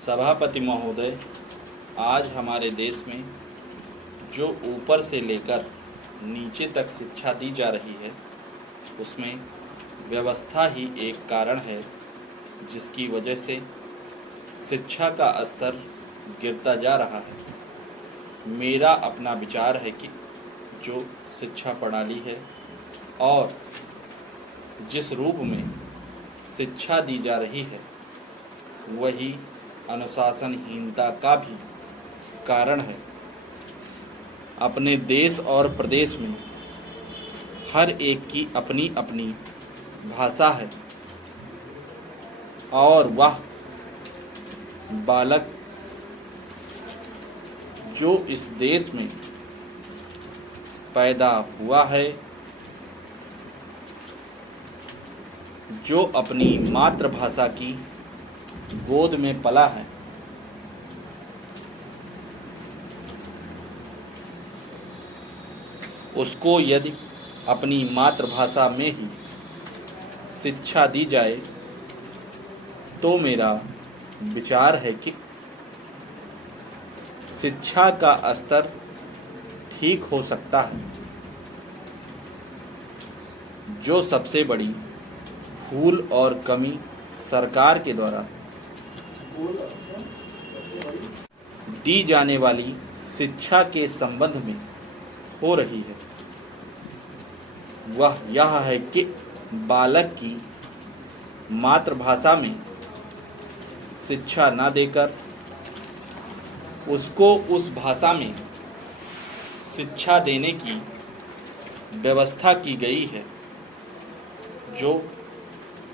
सभापति महोदय, आज हमारे देश में जो ऊपर से लेकर नीचे तक शिक्षा दी जा रही है, उसमें व्यवस्था ही एक कारण है जिसकी वजह से शिक्षा का स्तर गिरता जा रहा है। मेरा अपना विचार है कि जो शिक्षा प्रणाली है और जिस रूप में शिक्षा दी जा रही है, वही अनुशासनहीनता का भी कारण है। अपने देश और प्रदेश में हर एक की अपनी अपनी भाषा है और वह बालक जो इस देश में पैदा हुआ है, जो अपनी मातृभाषा की गोद में पला है, उसको यदि अपनी मातृभाषा में ही शिक्षा दी जाए तो मेरा विचार है कि शिक्षा का स्तर ठीक हो सकता है। जो सबसे बड़ी भूल और कमी सरकार के द्वारा दी जाने वाली शिक्षा के संबंध में हो रही है, वह यह है कि बालक की मातृभाषा में शिक्षा न देकर उसको उस भाषा में शिक्षा देने की व्यवस्था की गई है, जो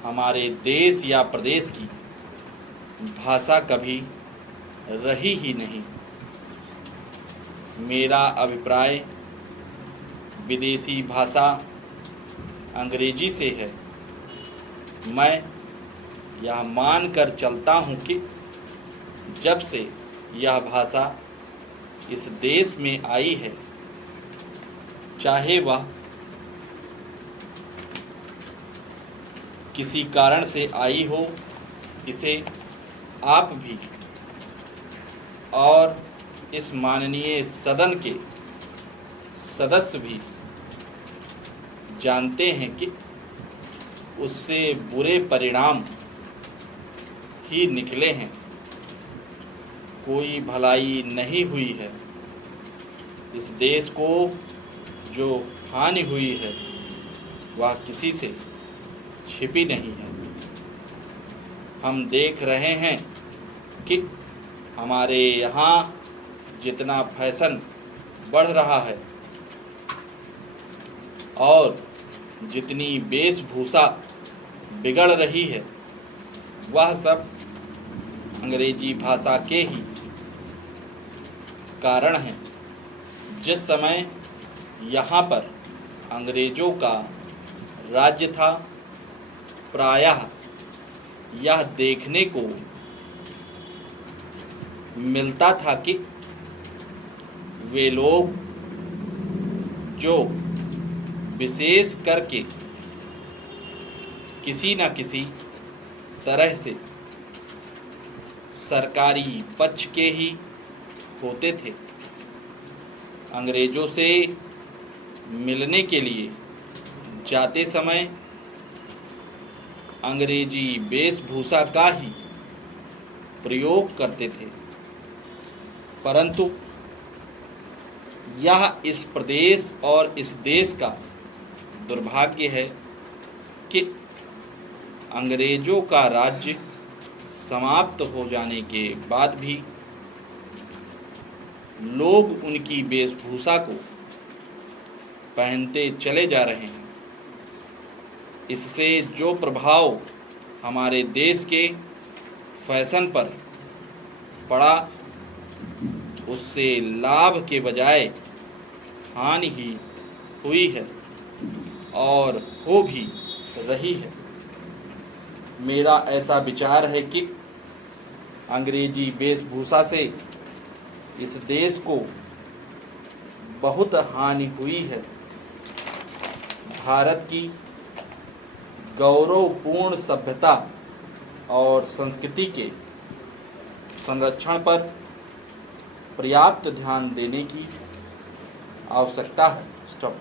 हमारे देश या प्रदेश की भाषा कभी रही ही नहीं। मेरा अभिप्राय विदेशी भाषा अंग्रेजी से है। मैं यह मानकर चलता हूँ कि जब से यह भाषा इस देश में आई है, चाहे वह किसी कारण से आई हो, इसे आप भी और इस माननीय सदन के सदस्य भी जानते हैं कि उससे बुरे परिणाम ही निकले हैं। कोई भलाई नहीं हुई है। इस देश को जो हानि हुई है वह किसी से छिपी नहीं है। हम देख रहे हैं कि हमारे यहाँ जितना फैशन बढ़ रहा है और जितनी वेशभूषा बिगड़ रही है, वह सब अंग्रेजी भाषा के ही कारण है। जिस समय यहाँ पर अंग्रेजों का राज्य था, प्रायः यह देखने को मिलता था कि वे लोग जो विशेष करके किसी न किसी तरह से सरकारी पक्ष के ही होते थे, अंग्रेजों से मिलने के लिए जाते समय अंग्रेजी वेशभूषा का ही प्रयोग करते थे। परंतु यह इस प्रदेश और इस देश का दुर्भाग्य है कि अंग्रेजों का राज्य समाप्त हो जाने के बाद भी लोग उनकी वेशभूषा को पहनते चले जा रहे हैं। इससे जो प्रभाव हमारे देश के फैशन पर पड़ा, उससे लाभ के बजाय हानि ही हुई है और हो भी रही है। मेरा ऐसा विचार है कि अंग्रेजी वेशभूषा से इस देश को बहुत हानि हुई है। भारत की गौरवपूर्ण सभ्यता और संस्कृति के संरक्षण पर पर्याप्त ध्यान देने की आवश्यकता है। स्टॉप।